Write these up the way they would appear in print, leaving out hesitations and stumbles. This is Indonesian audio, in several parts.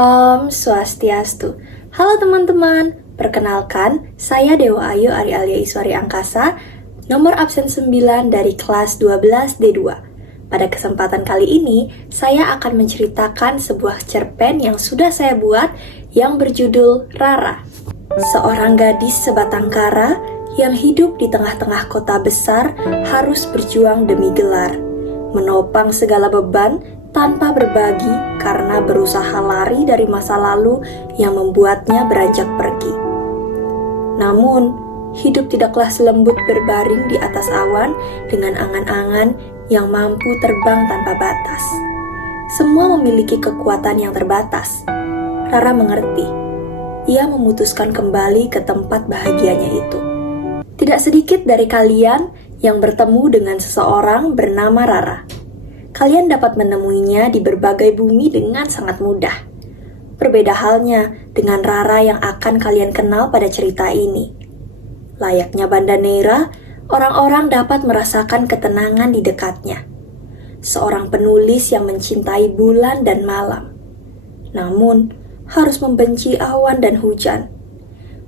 Om Swastiastu. Halo teman-teman, perkenalkan saya Dewa Ayu Ari Alia Iswari Angkasa, nomor absen 9 dari kelas 12 D2. Pada kesempatan kali ini, saya akan menceritakan sebuah cerpen yang sudah saya buat yang berjudul Rara. Seorang gadis sebatang kara yang hidup di tengah-tengah kota besar harus berjuang demi gelar, menopang segala beban tanpa berbagi karena berusaha lari dari masa lalu yang membuatnya beranjak pergi. Namun, hidup tidaklah selembut berbaring di atas awan dengan angan-angan yang mampu terbang tanpa batas. Semua memiliki kekuatan yang terbatas. Rara mengerti. Ia memutuskan kembali ke tempat bahagianya itu. Tidak sedikit dari kalian yang bertemu dengan seseorang bernama Rara. Kalian dapat menemuinya di berbagai bumi dengan sangat mudah. Berbeda halnya dengan Rara yang akan kalian kenal pada cerita ini. Layaknya Banda Neira, orang-orang dapat merasakan ketenangan di dekatnya. Seorang penulis yang mencintai bulan dan malam. Namun, harus membenci awan dan hujan.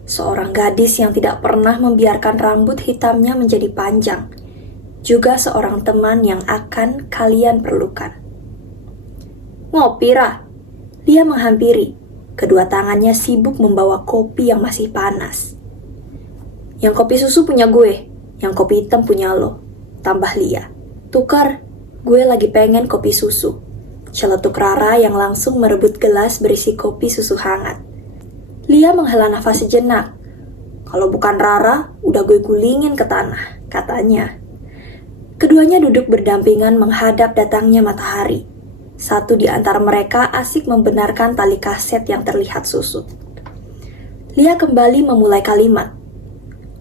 Seorang gadis yang tidak pernah membiarkan rambut hitamnya menjadi panjang. Juga seorang teman yang akan kalian perlukan. Ngopi, Ra? Dia menghampiri. Kedua tangannya sibuk membawa kopi yang masih panas. Yang kopi susu punya gue, yang kopi hitam punya lo, tambah Lia. Tukar, gue lagi pengen kopi susu. Celetuk Rara yang langsung merebut gelas berisi kopi susu hangat. Lia menghela nafas sejenak. Kalau bukan Rara, udah gue gulingin ke tanah, katanya. Keduanya duduk berdampingan menghadap datangnya matahari. Satu di antara mereka asik membenarkan tali kaset yang terlihat susut. Lia kembali memulai kalimat.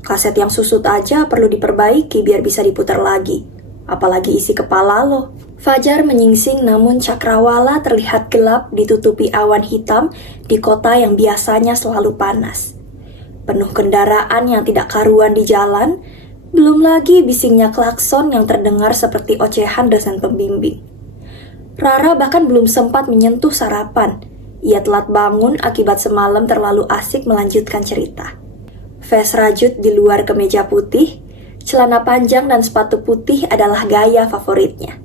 Kaset yang susut aja perlu diperbaiki biar bisa diputar lagi. Apalagi isi kepala lo. Fajar menyingsing namun cakrawala terlihat gelap ditutupi awan hitam di kota yang biasanya selalu panas. Penuh kendaraan yang tidak karuan di jalan. Belum lagi bisingnya klakson yang terdengar seperti ocehan dosen pembimbing. Rara bahkan belum sempat menyentuh sarapan. Ia telat bangun akibat semalam terlalu asik melanjutkan cerita. Ves rajut di luar kemeja putih, celana panjang dan sepatu putih adalah gaya favoritnya.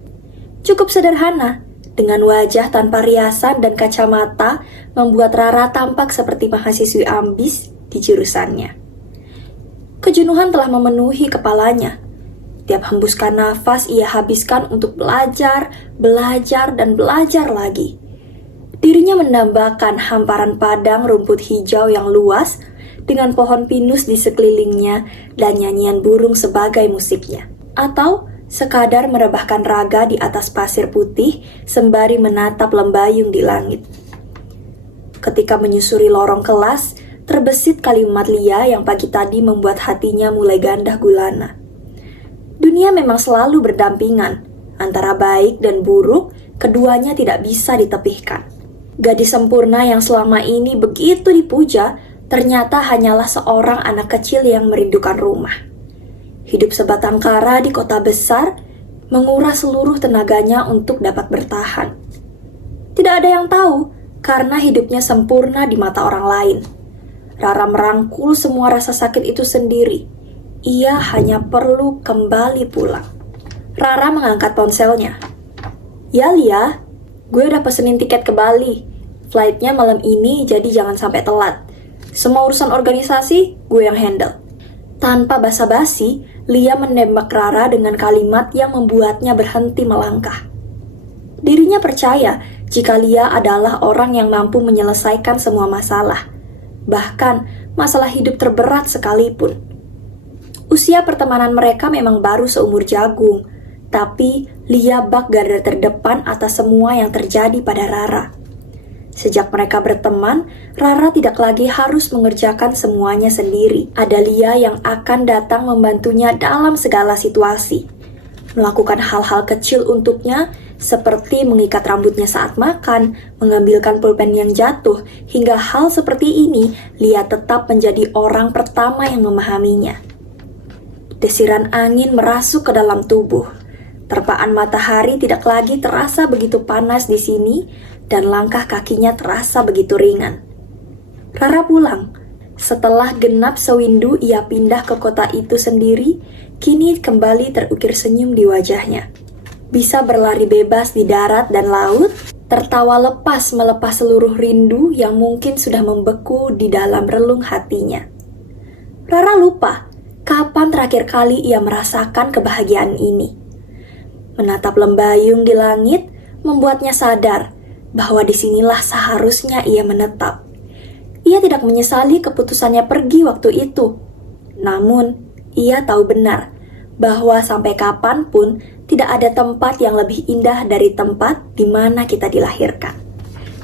Cukup sederhana, dengan wajah tanpa riasan dan kacamata membuat Rara tampak seperti mahasiswi ambis di jurusannya. Kejenuhan telah memenuhi kepalanya. Tiap hembuskan nafas ia habiskan untuk belajar, dan belajar lagi. Dirinya mendambakan hamparan padang rumput hijau yang luas dengan pohon pinus di sekelilingnya dan nyanyian burung sebagai musiknya. Atau sekadar merebahkan raga di atas pasir putih sembari menatap lembayung di langit. Ketika menyusuri lorong kelas, terbesit kalimat Lia yang pagi tadi membuat hatinya mulai gandah gulana. Dunia memang selalu berdampingan. Antara baik dan buruk, keduanya tidak bisa ditepihkan. Gadis sempurna yang selama ini begitu dipuja, ternyata hanyalah seorang anak kecil yang merindukan rumah. Hidup sebatang kara di kota besar, menguras seluruh tenaganya untuk dapat bertahan. Tidak ada yang tahu, karena hidupnya sempurna di mata orang lain. Rara merangkul semua rasa sakit itu sendiri. Ia hanya perlu kembali pulang. Rara mengangkat ponselnya. Ya Lia, gue udah pesenin tiket ke Bali. Flightnya malam ini jadi jangan sampai telat. Semua urusan organisasi gue yang handle. Tanpa basa-basi, Lia menembak Rara dengan kalimat yang membuatnya berhenti melangkah. Dirinya percaya jika Lia adalah orang yang mampu menyelesaikan semua masalah. Bahkan masalah hidup terberat sekalipun. Usia pertemanan mereka memang baru seumur jagung, tapi Lia bak garda terdepan atas semua yang terjadi pada Rara. Sejak mereka berteman, Rara tidak lagi harus mengerjakan semuanya sendiri. Ada Lia yang akan datang membantunya dalam segala situasi. Melakukan hal-hal kecil untuknya, seperti mengikat rambutnya saat makan, mengambilkan pulpen yang jatuh, hingga hal seperti ini, Lia tetap menjadi orang pertama yang memahaminya. Desiran angin merasuk ke dalam tubuh. Terpaan matahari tidak lagi terasa begitu panas di sini dan langkah kakinya terasa begitu ringan. Rara pulang. Setelah genap sewindu ia pindah ke kota itu sendiri, kini kembali terukir senyum di wajahnya. Bisa berlari bebas di darat dan laut, tertawa lepas melepas seluruh rindu yang mungkin sudah membeku di dalam relung hatinya. Rara lupa kapan terakhir kali ia merasakan kebahagiaan ini. Menatap lembayung di langit membuatnya sadar bahwa disinilah seharusnya ia menetap. Ia tidak menyesali keputusannya pergi waktu itu. Namun, ia tahu benar bahwa sampai kapanpun tidak ada tempat yang lebih indah dari tempat di mana kita dilahirkan.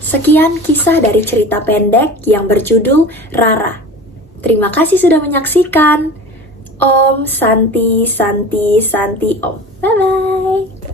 Sekian kisah dari cerita pendek yang berjudul Rara. Terima kasih sudah menyaksikan. Om Santi Santi Santi Om. Bye-bye.